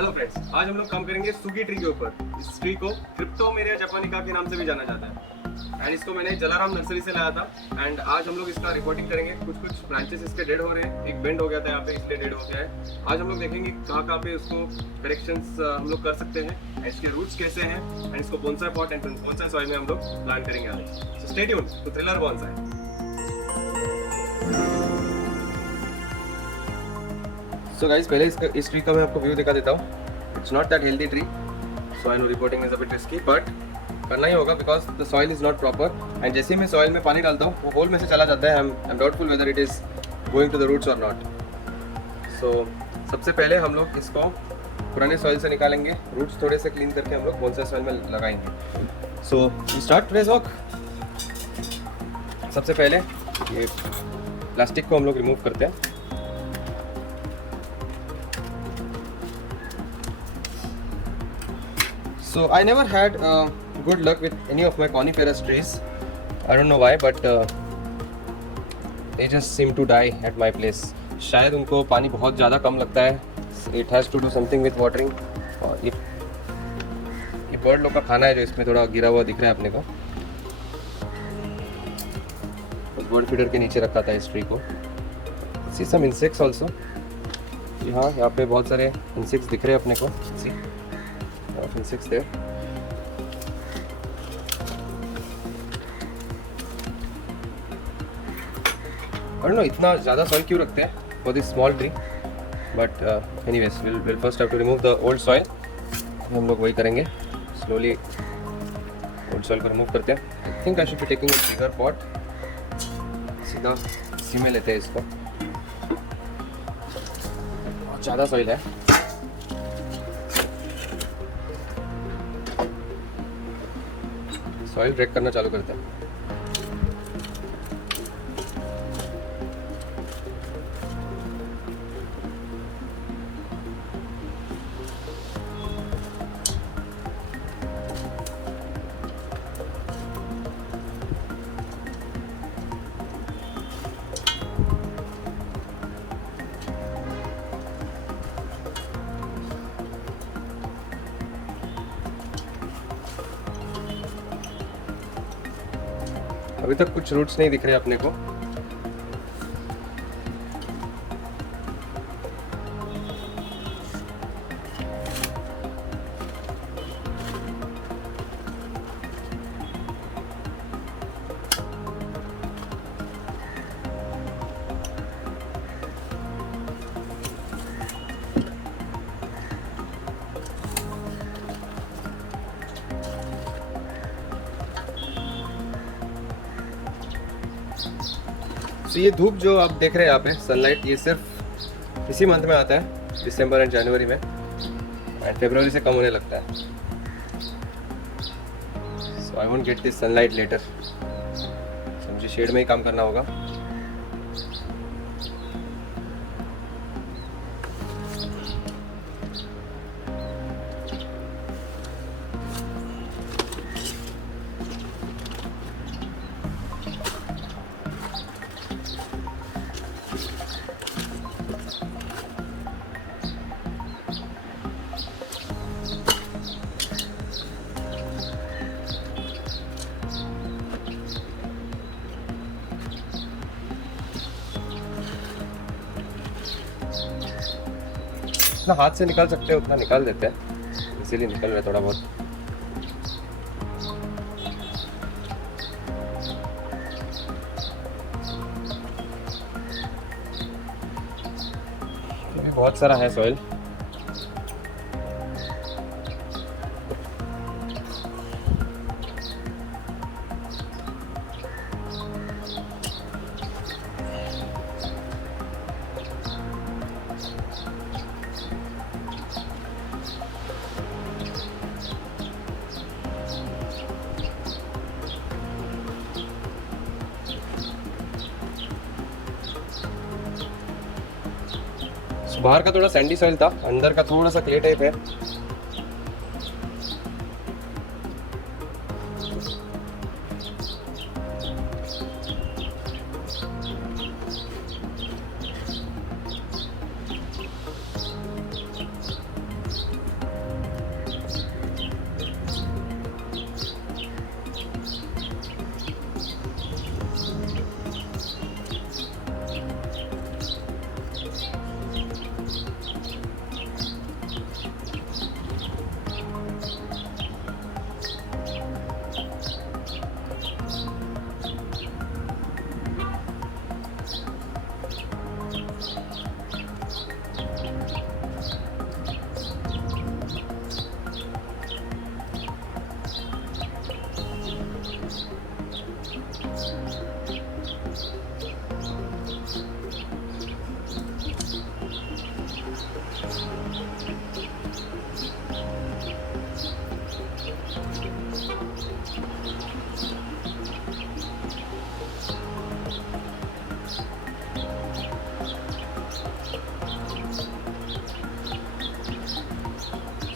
Hello friends, आज हम लोग काम करेंगे सुगी ट्री के ऊपर। इस ट्री को क्रिप्टोमेरिया जापानिका के नाम से भी जाना जाता है एंड इसको मैंने जलाराम नर्सरी से लाया था। एंड आज हम लोग इसका रिपोर्टिंग करेंगे। कुछ ब्रांचेस इसके डेड हो रहे हैं, एक बेंड हो गया था यहाँ पे इसलिए डेड हो गया है। आज हम लोग देखेंगे कहाँ पे उसको करेक्शंस हम लोग कर सकते हैं एंड इसके रूट्स कैसे हैं एंड इसको bonsai pot and bonsai soil में हम लोग प्लांट करेंगे आगे। So stay tuned to thriller bonsai. So guys, पहले इस ट्री का मैं आपको व्यू दिखा देता हूँ। It's not that healthy tree, so I know reporting is a bit risky, but करना ही होगा because the soil is not proper. And जैसे ही मैं सॉइल में पानी डालता हूँ वो होल में से चला जाता है। I am doubtful whether it is going to the roots और नॉट। सो सबसे पहले हम लोग इसको पुराने सॉइल से निकालेंगे, रूट्स थोड़े से क्लीन करके हम लोग कौन सा सॉइल में लगाएंगे। So we start today's work. सबसे पहले ये प्लास्टिक को हम लोग रिमूव करते हैं। So I never had good luck with any of my coniferous trees. I don't know why, but they just seem to die at my place. शायद उनको पानी बहुत ज़्यादा कम लगता है। It has to do something with watering. और ये बर्ड लोग का खाना है जो इसमें थोड़ा गिरा हुआ दिख रहा है अपने को। बर्ड फीडर के नीचे रखा था इस ट्री को। See some insects also. यहाँ पे बहुत सारे insects दिख रहे हैं अपने को। See? insects there. I don't know इतना ज़्यादा soil क्यों रखते हैं for this small tree, but anyways we'll first have to remove the old soil. हम लोग वही करेंगे, slowly old soil को remove करते हैं। I think I should be taking a bigger pot. सीधा इसी में लेते हैं इसको। बहुत ज़्यादा soil है। सॉइल ब्रेक करना चालू करते हैं। अभी तक कुछ रूट्स नहीं दिख रहे अपने को। तो ये धूप जो आप देख रहे हैं यहाँ पे सनलाइट, ये सिर्फ इसी मंथ में आता है, दिसंबर एंड जनवरी में, एंड फरवरी से कम होने लगता है। So I won't get this sunlight later. So मुझे शेड में ही काम करना होगा। जितना हाथ से निकाल सकते हैं उतना निकाल देते हैं, इसीलिए निकल रहा है थोड़ा बहुत। बहुत सारा है सॉइल। बाहर का थोड़ा सैंडी सॉइल था, अंदर का थोड़ा सा क्ले टाइप है।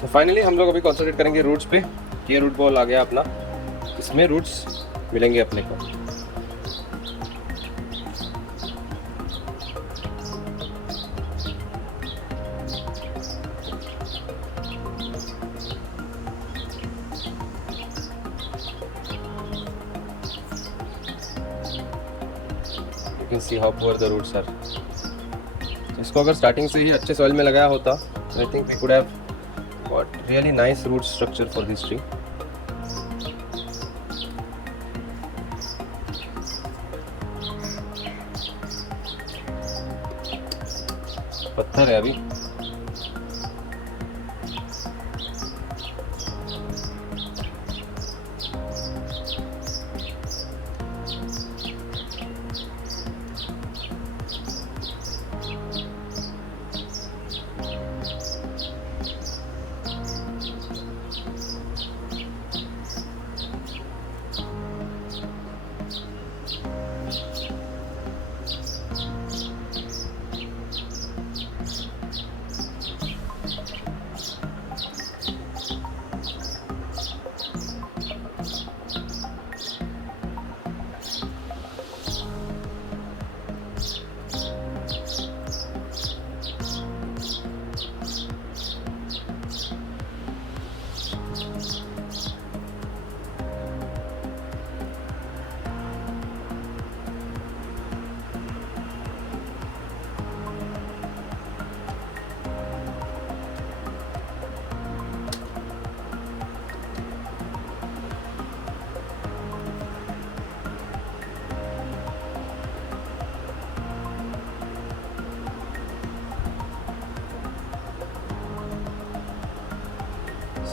तो फाइनली हम लोग अभी कॉन्सेंट्रेट करेंगे रूट्स पे। ये रूट बॉल आ गया अपना, इसमें रूट्स मिलेंगे अपने को। You can see how poor the roots are. इसको अगर स्टार्टिंग से ही अच्छे सॉइल में लगाया होता तो I think we could have got really nice root structure for this tree. पत्थर है अभी।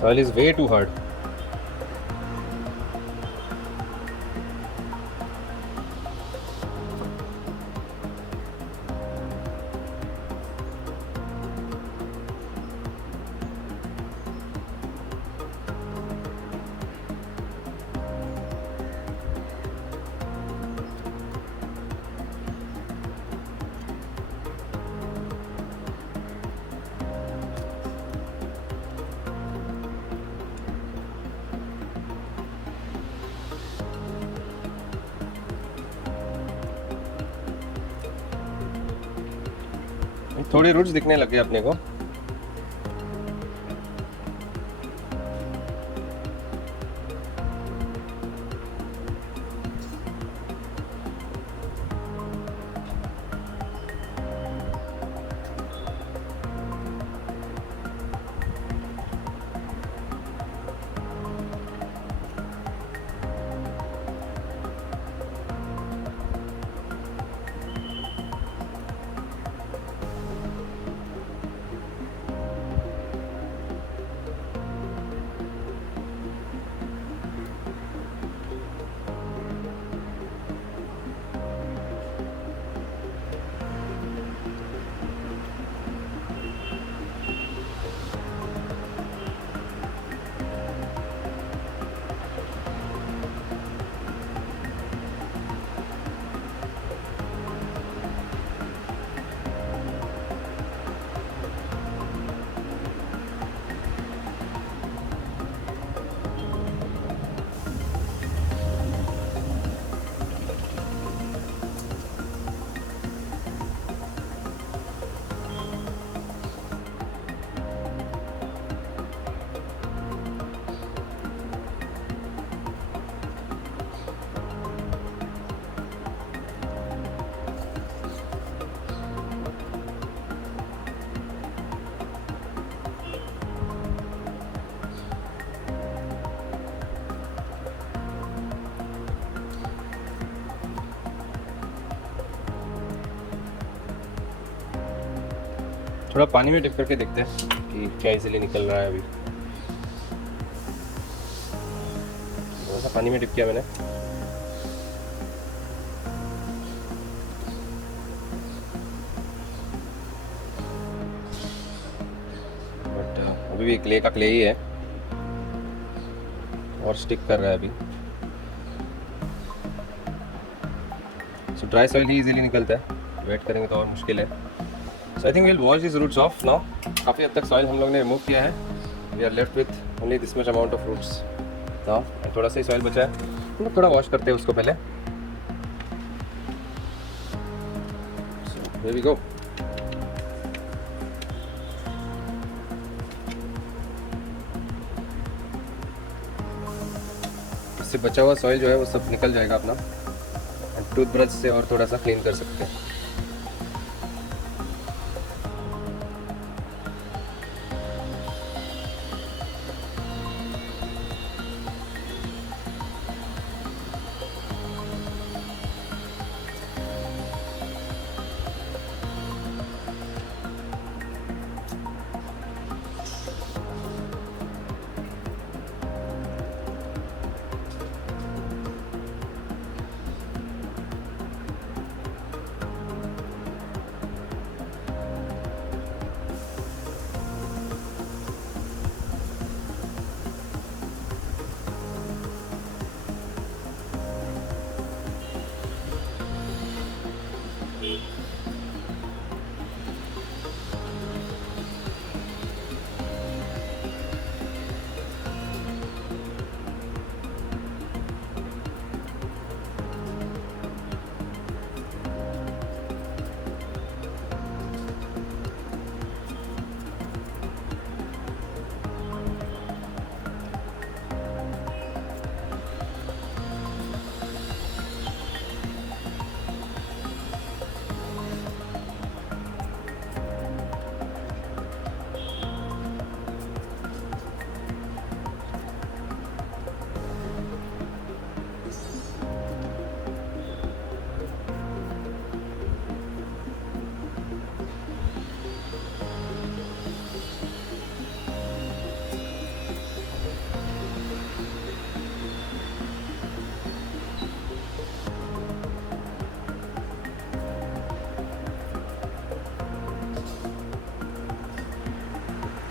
Soil is way too hard. थोड़ी रूट्स दिखने लग गए अपने को। थोड़ा पानी में डिप करके देखते हैं कि क्या इजीली निकल रहा है। अभी थोड़ा सा पानी में डिप किया मैंने। बट अभी भी क्ले का क्ले ही है और स्टिक कर रहा है अभी। सो ड्राई सॉइल ही इजीली निकलता है, वेट करेंगे तो और मुश्किल है। So I think will wash this roots off now. काफ़ी हद तक सॉइल हम लोग ने रिमूव किया है we are left with only this much amount of fruits now. थोड़ा सा ही सॉइल बचा है, हम लोग थोड़ा वॉश करते हैं उसको पहले। Here we go. इससे बचा हुआ सॉइल जो है वो सब निकल जाएगा अपना, टूथब्रश से और थोड़ा सा क्लीन कर सकते हैं।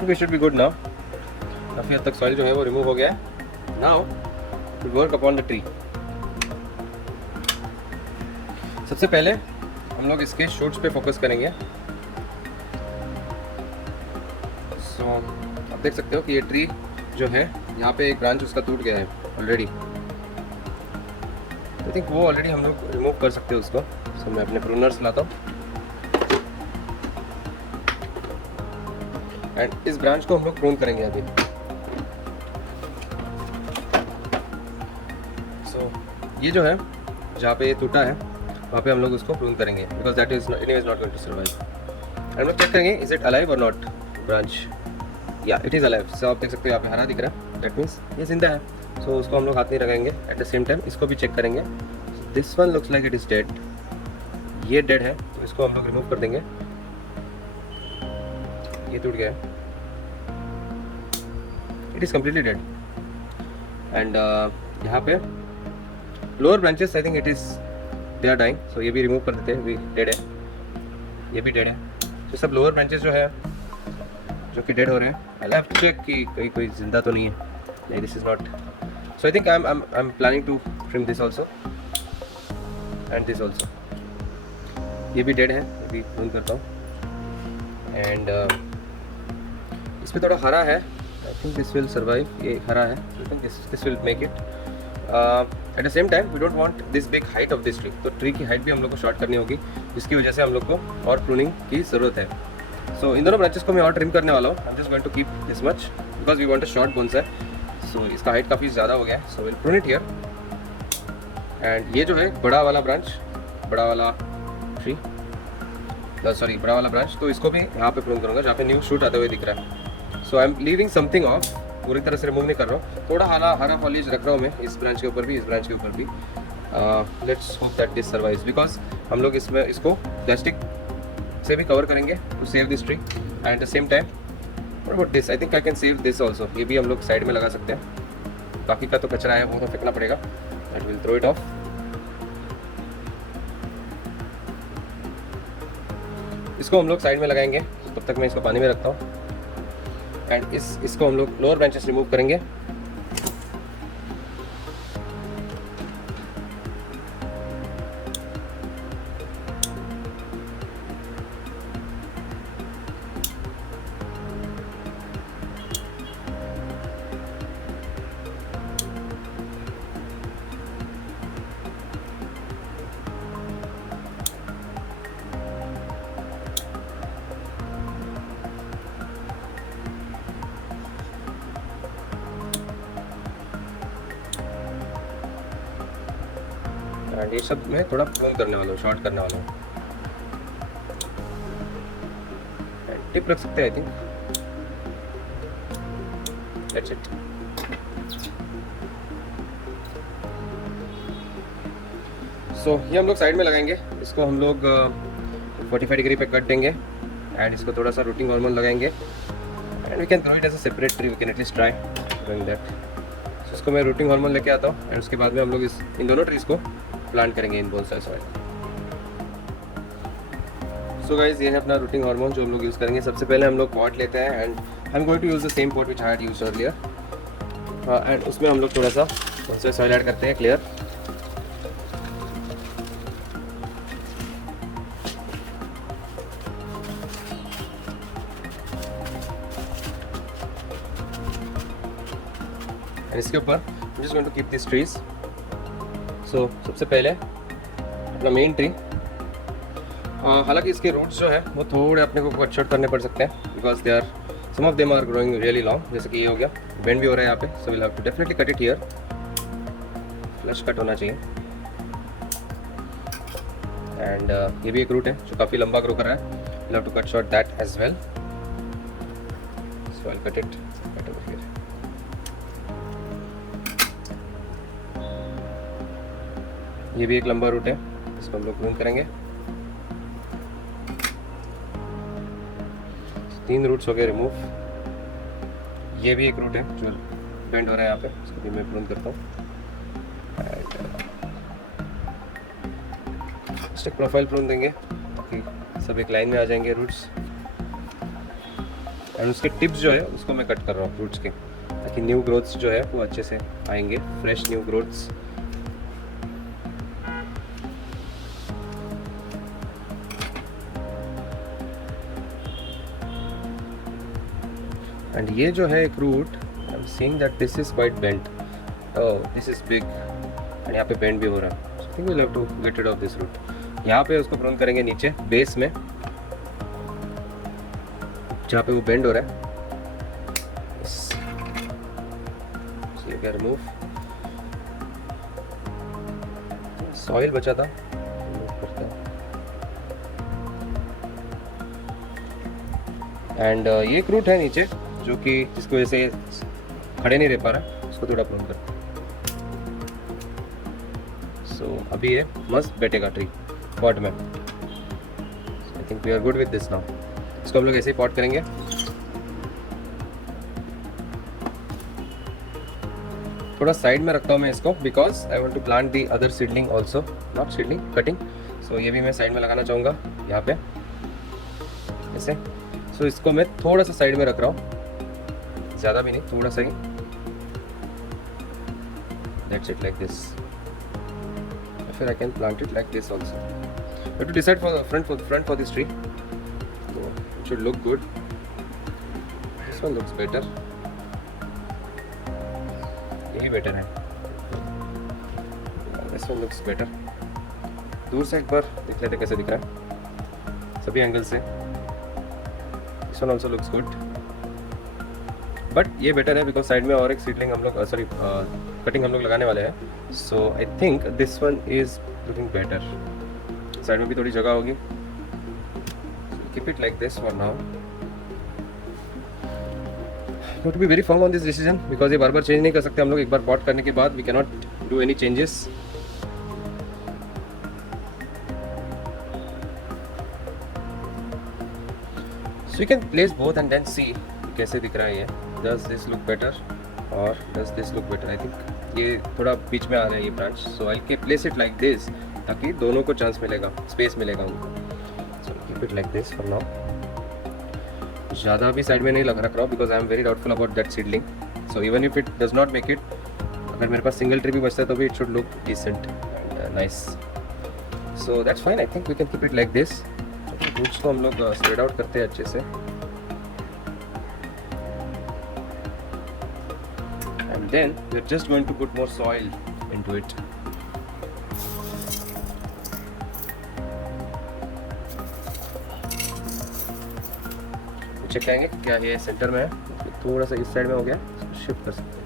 We should be good now. काफ़ी हद तक सॉइल जो है वो रिमूव हो गया है। Now we work upon the tree. सबसे पहले हम लोग इसके शूट्स पे फोकस करेंगे। So आप देख सकते हो कि ये ट्री जो है यहाँ पे एक ब्रांच उसका टूट गया है ऑलरेडी। आई थिंक वो ऑलरेडी हम लोग रिमूव कर सकते हैं उसको। So मैं अपने प्रूनर्स लाता हूँ एंड इस ब्रांच को हम लोग प्रून करेंगे अभी। सो ये जो है जहाँ पे ये टूटा है वहाँ पे हम लोग उसको प्रून करेंगे because that is anyways not going to survive. हम लोग चेक करेंगे इज इट अलाइव और नॉट ब्रांच। या इट इज़ अलाइव। सो आप देख सकते हो यहाँ पे हरा दिख रहा है, दैट मीन्स ये जिंदा है। सो उसको हम लोग हाथ नहीं लगाएंगे। एट द सेम टाइम इसको भी चेक करेंगे। This one looks like it is dead. ये डेड है तो इसको हम लोग रिमूव कर देंगे। ये टूट गया है, it is completely dead. And यहाँ पे lower branches I think it is they are dying. So ये भी रिमूव कर देते हैं, भी डेड है, ये भी डेड है। तो सब लोअर ब्रांचेस जो है जो कि डेड हो रहे हैं। आई हैव टू चेक कि कोई जिंदा तो नहीं है। नहीं, this is not. So I think I am planning to trim this also and this also. ये भी डेड है, ये भी प्रून करता हूँ। एंड इस पर थोड़ा हरा है, I think this will survive. ये हरा है, I think this will make it. At the same time we don't want this big height of this tree. तो ट्री की हाइट भी हम लोग को शॉर्ट करनी होगी, जिसकी वजह से हम लोग को और प्रूनिंग की ज़रूरत है। सो इन दोनों ब्रांचेस को मैं और ट्रिम करने वाला हूँ। I am just going to keep this much because we want a short bonsai. So इसका हाइट काफ़ी ज़्यादा हो गया है, so will prune it here. And ये जो है बड़ा वाला ब्रांच, बड़ा वाला ट्री, सॉरी बड़ा वाला ब्रांच, तो इसको भी यहाँ पे प्रून करूँगा जहाँ पे न्यू शूट आते हुए दिख रहा है। So I am leaving something off, पूरी तरह से रिमूव नहीं कर रहा हूँ। थोड़ा हरा फॉलिएज रख रहा हूँ मैं इस ब्रांच के ऊपर भी, इस ब्रांच के ऊपर भी। Let's hope that this survives because हम लोग इसमें इसको प्लास्टिक से भी कवर करेंगे to save this tree. At the same time what about this, I think I can save this also. ये भी हम लोग साइड में लगा सकते हैं। बाकी का तो कचरा है वो तो फेंकना पड़ेगा। That will throw it off. इसको हम लोग साइड में लगाएंगे, तब तक मैं इसको पानी में रखता हूँ। एंड इसको हम लोग लोअर ब्रांचेस रिमूव करेंगे। एंड ये सब मैं थोड़ा प्रून करने वाला हूँ, शॉर्ट करने वाला हूँ। टिप रख सकते हैं आई थिंक, दैट्स इट। सो ये हम लोग साइड में लगाएंगे, इसको हम लोग 45 डिग्री पे कट देंगे एंड इसको थोड़ा सा रूटिंग हार्मोन लगाएंगे and we can throw it as a separate tree, we can at least try doing that. So इसको मैं रूटिंग हार्मोन लेके आता हूँ एंड उसके बाद में हम लोग इन दोनों ट्रीज को प्लांट करेंगे इन बोनसाई सॉइल। सो गाइस ये है अपना रूटिंग हार्मोन जो हम लोग यूज़ करेंगे। सबसे पहले हम लोग पॉट लेते हैं and I am going to use the same pot which I had used earlier and उसमें हम लोग थोड़ा सा बोनसाई सॉइल ऐड करते हैं, क्लियर। एंड इसके ऊपर I'm just going to keep these trees. So सबसे पहले अपना मेन ट्री, हालांकि इसके रूट्स जो है वो थोड़े अपने को कट शॉर्ट करने पड़ सकते हैं because they are some of them are growing really long, जैसे कि ये हो गया, बेंड भी हो रहा है यहाँ पे। So will have to definitely cut it here, flush cut होना चाहिए। एंड ये भी एक रूट है जो काफ़ी लंबा ग्रो कर रहा है, will have to cut short that as well. So I will cut it over here. ये भी एक लंबा रूट है, इसको हम लोग प्रून करेंगे। 3 रूट्स हो गए रिमूव। ये भी एक रूट है जो बेंड हो रहा है यहाँ पे, इसको भी मैं प्रून करता हूँ। स्टिक प्रोफाइल प्रून देंगे ताकि सब एक लाइन में आ जाएंगे रूट्स। एंड उसके टिप्स जो है उसको मैं कट कर रहा हूँ रूट्स के, ताकि न्यू ग्रोथ्स जो है वो अच्छे से आएंगे, फ्रेश न्यू ग्रोथ्स। एंड ये जो है एक root, I am seeing that this is quite bent, oh this is big, and यहाँ पे बेंड भी हो रहा है। I think we have to get rid of this root. यहाँ पे उसको प्रून करेंगे नीचे बेस में, जहाँ पे वो बेंड हो रहा है। सो यू कैन रिमूव। सॉइल बचा था, एंड ये एक रूट है नीचे जो कि जिसको वजह से खड़े नहीं रह पा रहा, उसको थोड़ा प्रून कर। सो अभी ये मस्त बैठेगा ट्री पॉट में। I think we are good with this now. इसको हम लोग ऐसे ही पॉट करेंगे। थोड़ा साइड में रखता हूँ मैं इसको because I want to plant the other seedling also, not seedling, cutting. So ये भी मैं साइड में लगाना चाहूँगा यहाँ पे ऐसे। सो इसको मैं थोड़ा सा साइड में रख रहा हूँ, ज़्यादा भी नहीं, थोड़ा सा ही। That's it, like this. फिर I can plant it like this also. You have to decide for the front for this tree. It should look good. This one looks better, यही बेटर है। This one looks better. दूर से एक बार देख लेते कैसे दिख रहा है सभी एंगल से। This one also looks good, but ये बेटर है बिकॉज साइड में और एक सीडलिंग हम लोग सॉरी कटिंग हम लोग लगाने वाले हैं। So I think this one is looking better. Side में भी थोड़ी जगह होगी। Keep it like this for now. To be very firm on this decision because ये बार बार चेंज नहीं कर सकते हम लोग। एक बार पॉट करने के बाद we can not do any changes. So you can place both and then see कैसे दिख रहा है ये। डज दिस लुक बेटर और does this look better? I think ये थोड़ा बीच में आ रहा है ये branch. So I can place it like this ताकि दोनों को चांस मिलेगा, स्पेस मिलेगा उनको। So keep it like this for now. ज़्यादा भी साइड में नहीं रख रहा हूँ because I am very doubtful about that seedling. So even if it does not make it, अगर मेरे पास सिंगल ट्री भी बचता है तो भी it should look decent and nice. So that's fine. I think we can keep it like this. Roots को हम लोग स्प्रेड आउट करते हैं अच्छे से। And then we're just going to put more soil into it. Check करेंगे क्या ये सेंटर में है, थोड़ा सा इस साइड में हो गया, शिफ्ट कर सकते हैं।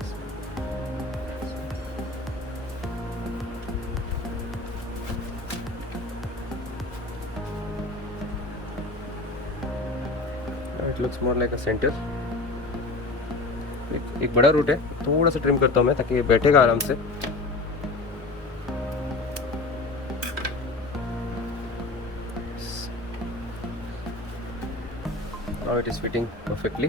लुक्स मोर लाइक अ सेंटर। एक बड़ा रूट है, थोड़ा सा ट्रिम करता हूँ मैं ताकि ये बैठेगा आराम से। Now it is fitting perfectly.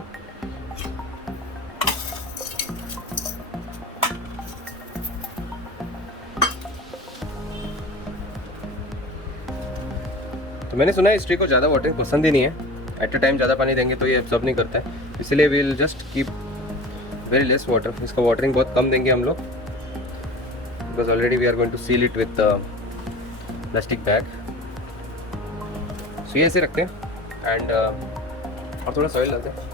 तो मैंने सुना है इस ट्री को ज़्यादा वाटरिंग पसंद ही नहीं है, एट अ टाइम ज़्यादा पानी देंगे तो ये एब्जॉर्ब नहीं करता है, इसलिए we will just keep very less water. इसका वाटरिंग बहुत कम देंगे हम लोग, because already we are going to seal it with plastic bag. So ये ऐसे रखते हैं एंड और थोड़ा सॉइल डालते हैं।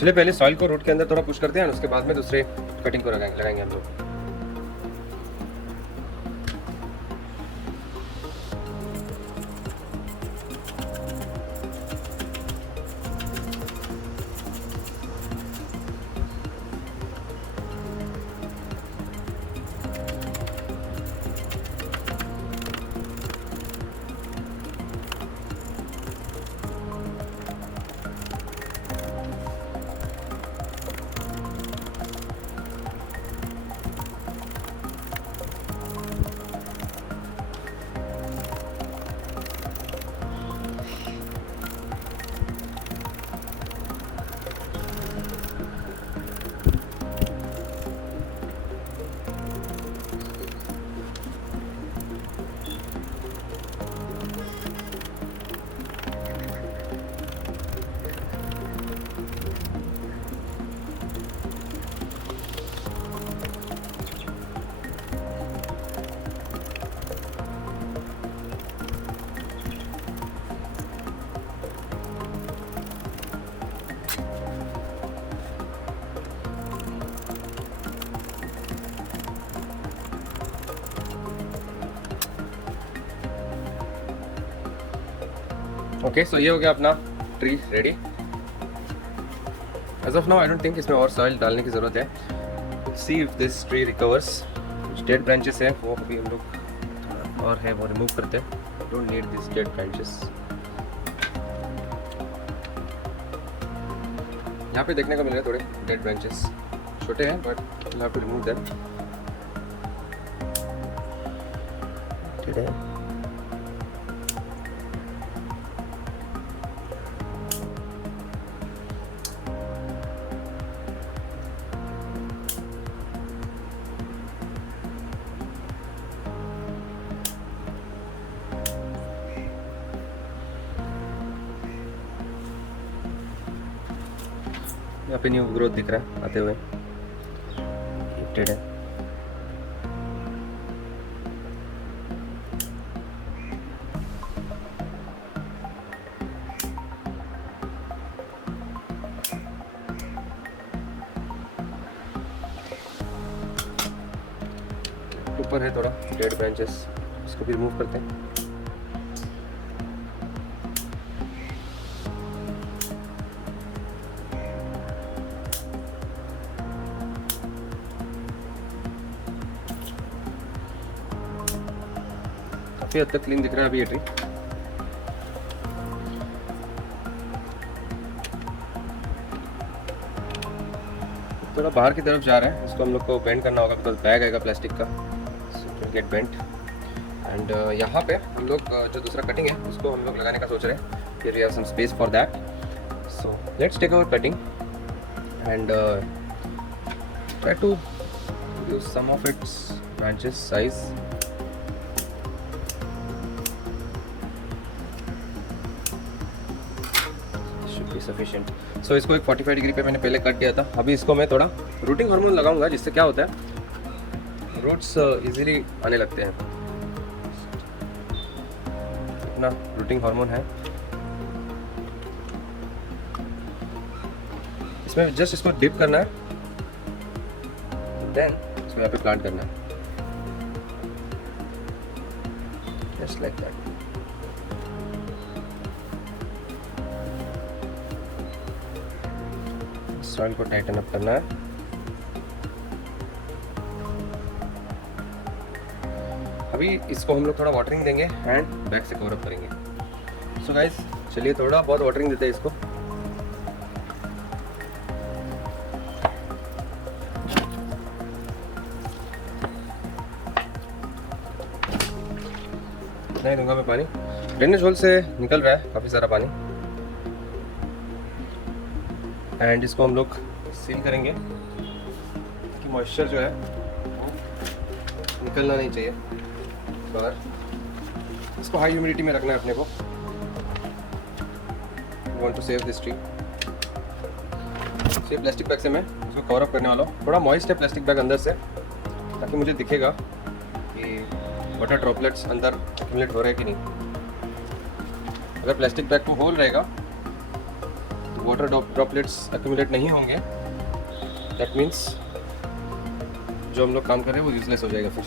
चलिए पहले सॉइल को रूट के अंदर थोड़ा पुश करते हैं, उसके बाद में दूसरे कटिंग को लगाएंगे हम लोग। ओके, सो ये हो गया अपना tree ready. As of now I don't think इसमें और सॉइल डालने की ज़रूरत है। See if this tree recovers. कुछ डेड ब्रांचेस हैं वो अभी हम लोग और है वो रिमूव करते हैं। Don't need this dead branches. यहाँ पे देखने को मिल रहे हैं थोड़े डेड ब्रांचेस, छोटे हैं but will have to remove them. ठीक है, यहाँ पे न्यू ग्रोथ दिख रहा है आते हुए, गिफ्टेड है। ऊपर है थोड़ा डेड ब्रांचेस, इसको भी रिमूव करते हैं। काफ़ी हद तक क्लीन दिख रहा है अभी ये ट्री। थोड़ा बाहर की तरफ जा रहा है, इसको हम लोग को बेंड करना होगा बिकॉज बैग आएगा प्लास्टिक का, सो गेट बेंट। एंड यहाँ पे हम लोग जो दूसरा कटिंग है उसको हम लोग लगाने का सोच रहे हैं। Here we have some space for that, so let's take our cutting and try to use some of its branches size. Be sufficient. So इसको एक 45 डिग्री पे मैंने पहले कट किया था। अभी इसको मैं थोड़ा रूटिंग हार्मोन लगाऊंगा, जिससे क्या होता है रूट्स इजीली आने लगते हैं। अपना रूटिंग हार्मोन है, इसमें जस्ट इसको डिप करना है, देन इसको यहाँ पे प्लांट करना है, जस्ट लाइक दैट। सॉइल को टाइटन अप करना है। अभी इसको हम लोग थोड़ा वाटरिंग देंगे एंड बैक से कवर अप करेंगे। सो गाइस चलिए थोड़ा बहुत वाटरिंग देते हैं इसको। नहीं दूंगा मैं पानी, ड्रेनेज होल से निकल रहा है काफ़ी सारा पानी, एंड इसको हम लोग सील करेंगे कि मॉइस्चर जो है वो निकलना नहीं चाहिए बाहर। इसको हाई ह्यूमिडिटी में रखना है अपने को। Want to save this tree. ये प्लास्टिक बैग से मैं इसको कवर अप करने वाला हूँ। थोड़ा मॉइस्ट है प्लास्टिक बैग अंदर से, ताकि मुझे दिखेगा कि वाटर ड्रॉपलेट्स अंदर एक्यूमुलेट हो रहे हैं कि नहीं। अगर प्लास्टिक बैग में होल रहेगा तो वाटर ड्रॉपलेट्स एक्यूमुलेट नहीं होंगे, दैट मीन्स जो हम लोग काम कर रहे हैं वो यूजलेस हो जाएगा फिर।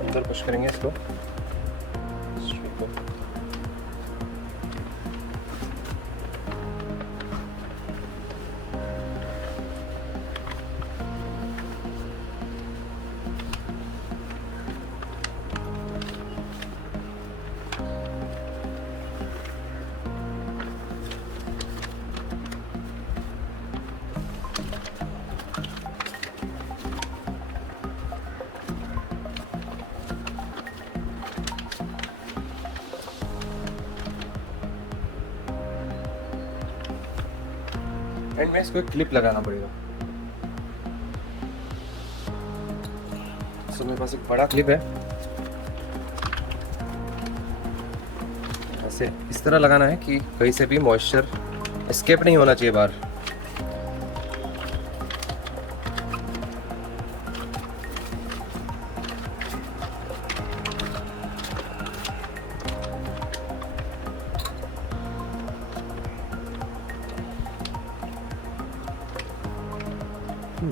अंदर पुश करेंगे इसको। एंड में इसको एक क्लिप लगाना पड़ेगा। सो मेरे पास एक बड़ा क्लिप है, ऐसे इस तरह लगाना है कि कहीं से भी मॉइस्चर एस्केप नहीं होना चाहिए बाहर।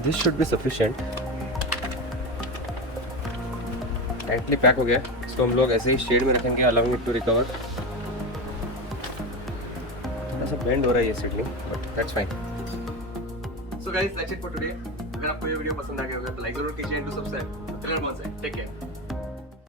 This should be sufficient. Tightly pack हो गया। इसको हम लोग ऐसे ही शेड में रखेंगे, allowing it to recover। थोड़ा सा बेंड हो रहा है ये seedling, but that's fine. So guys that's it for today. अगर आपको ये वीडियो पसंद आ गया होगा तो लाइक जरूर कीजिए, and do subscribe. Take care.